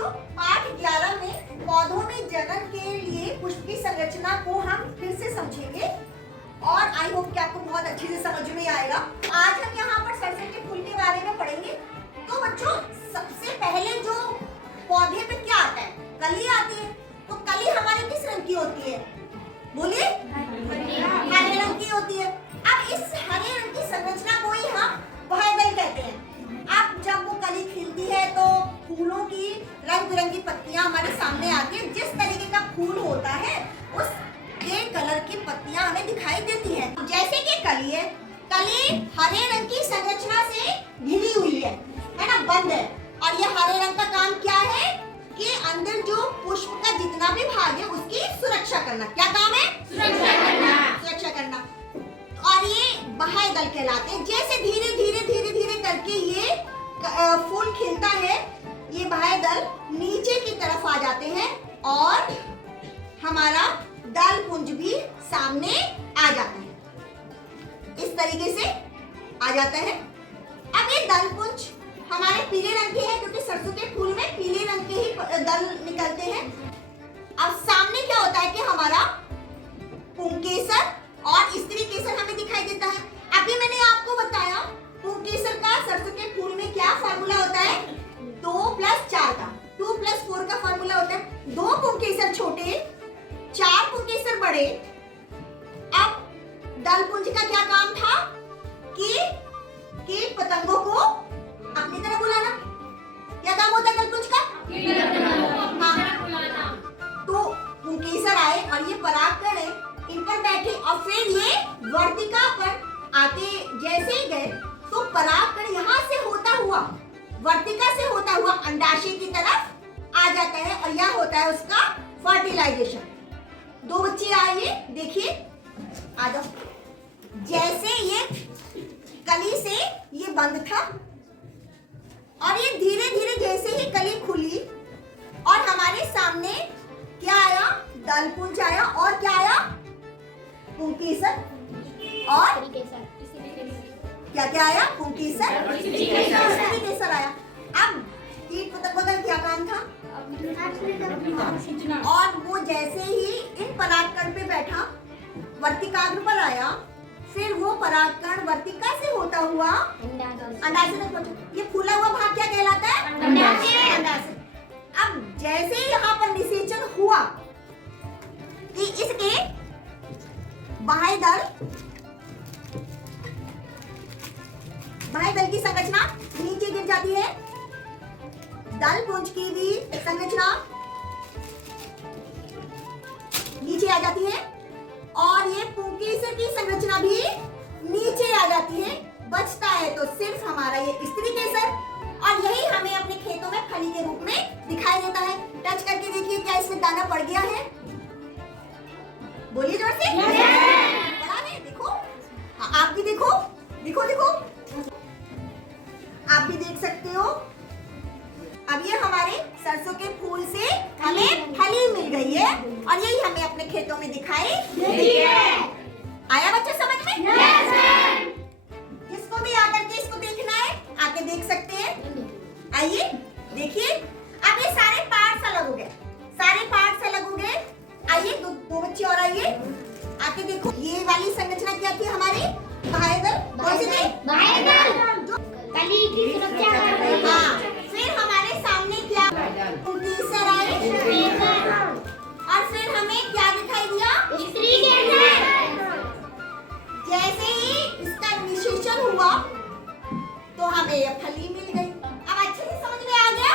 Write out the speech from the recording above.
बच्चों, पाठ 11 में पौधों में जनन के लिए पुष्प की संरचना को हम फिर से समझेंगे और आई होप कि आपको बहुत अच्छे से समझ में आएगा। आज हम यहाँ पर सरसों के फूल के बारे में पढ़ेंगे। तो बच्चों, सबसे पहले जो पौधे पे क्या आता है, कली आती है। तो कली हमारी किस रंग की होती है? बोलिए, हरे रंग की होती है। अब इस हरे रंग की संरचना को ही हम बाह्यदल कहते हैं। अब जब वो कली खिलती है तो फूलों की रंग बिरंगी पत्तियां हमारे सामने आती है। जिस तरीके का फूल होता है उस ये कलर की पत्तियां हमें दिखाई देती हैं। जैसे कि कली है, कली हरे रंग की संरचना से घिरी हुई है ना, बंद है। और ये हरे रंग का काम क्या है कि अंदर जो पुष्प का जितना भी भाग है उसकी सुरक्षा करना। क्या काम है? सुरक्षा करना। सुरक्षा करना। और ये बाह्यदल कहलाते हैं। जैसे धीरे धीरे धीरे धीरे करके ये फूल खिलता है, ये बाह्यदल नीचे की तरफ आ जाते हैं और हमारा दल पुंज भी सामने आ जाता है। इस तरीके से आ जाता है। अब ये दल पुंज हमारे पीले रंग के हैं क्योंकि सरसों के फूल में पीले रंग के ही दल निकलते हैं। अब सामने क्या होता है कि हमारा पुंकेसर और स्त्री केसर हमें दिखाई देता है। अभी मैंने आपको बताया पुंकेसर का सरसों के फूल में क्या फार्मूला होता है? 2+4 का, 2+4 का फार्मूला होता है। 2 पुंकेसर छोटे, 4 पुंकेसर बड़े। अब दलपुंज का क्या काम था कि पतंगों को अपनी तरफ बुलाना। क्या काम होता है दलपुंज का? हाँ। तो पुंकेसर आए और ये परागकण है, इन पर बैठे और फिर ये वर्तिका पर आते जैसे ही गए तो परागकण यहाँ से होता हुआ, वर्तिका से होता हुआ अंडाशय की तरफ आ जाता है और यह होता है उसका फर्टिलाइजेशन। 2 बच्चे आइए, देखिए, आ जाओ। जैसे ये कली से ये बंद था और ये धीरे धीरे जैसे ही कली खुली और हमारे सामने क्या आया? दलपुंज आया और क्या आया? पुंकेसर और क्या क्या आया? पुंकेसर, स्त्री केसर आया। अब कीट पतंगों का क्या काम था? और वो जैसे ही इन परागकण पे बैठा, वर्तिकाग्र पर आया, फिर वो परागकण वर्तिका से होता हुआ अंडाशय तक पहुंचा। ये फूला हुआ भाग क्या कहलाता है? अंडाशय। अब जैसे ही यहाँ पर निषेचन हुआ कि इसके बाह्यदल की संरचना नीचे गिर जाती है, दलपुंज की भी संरचना नीचे आ जाती है और ये पुंकेसर की संरचना भी नीचे आ जाती है। बचता है तो सिर्फ हमारा ये स्त्री केसर और यही हमें अपने खेतों में फली के रूप में दिखाई देता है। टच करके देखिए, क्या इसमें दाना पड़ गया है? बोलिए जोर से। पड़ा है? देखो। हाँ, आप भी देखो, देखो देखो, आप भी देख सकते हो। अब ये हमारे सरसों के फूल से हमें फली मिल गई है और यही हमें अपने खेतों में दिखाई देती है। आया बच्चे समझ में? जिसको भी आकर के इसको देखना है आके देख सकते हैं। आइए देखिए, अब ये सारे पार्ट्स अलग हो गए, सारे पार्ट्स अलग हो गए। आइए, 2 बच्चे और आइए, आके देखो। ये वाली संरचना क्या थी हमारी? बाह्यदल। कौन सी थी? बाह्यदल, जो कली की सुरक्षा करती है। हाँ, फिर हमारे सामने क्या? पुंकेसर आए और फिर हमें क्या दिखाई दिया? स्त्री केसर। जैसे ही इसका निषेचन हुआ तो हमें यह फली मिल गई। अब अच्छे से समझ में आ गया?